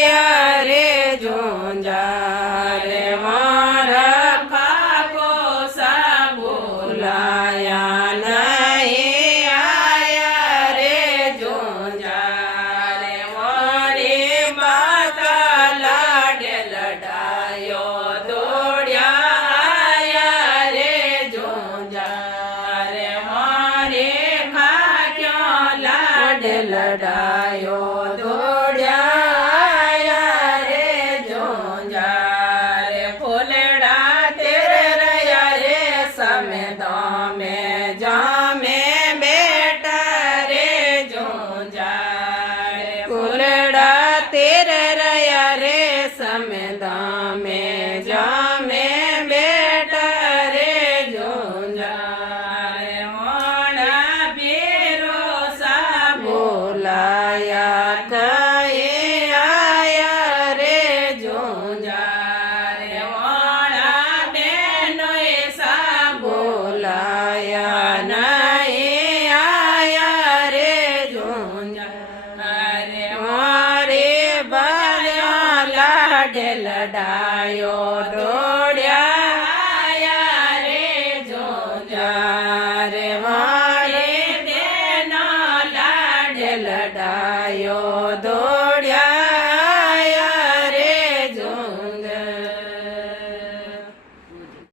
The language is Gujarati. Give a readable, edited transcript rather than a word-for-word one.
આયા રે જોંજા રે મારા ખાકો સા બોલાયા નહીં આયા રે જોંજા રે મારી માતા લાડે લડાયો દોડ્યા આયા રે જોંજા રે મારી ખાક્યો લાડે લડાયો દોડ્યા આયા રે જોંજા રે ફૂલડા તેરે રહ્યા રે સમે દામે જામે બેટા રે જોંજા રે ફૂલડા તેરે રહ્યા રે સમે દામે જામે બેટા રે જોંજા રે મોણા પીરો સા બોલાયા કઈ આયા રે જોંજા રે મોણા બેનોએ સા બોલાયા નહીં આયા રે જોંજા રે મારે બાળ્યા લાડે લડાયો દોડ્યા આયા રે જોંજા રે મારે તેનો લાડે લડાયો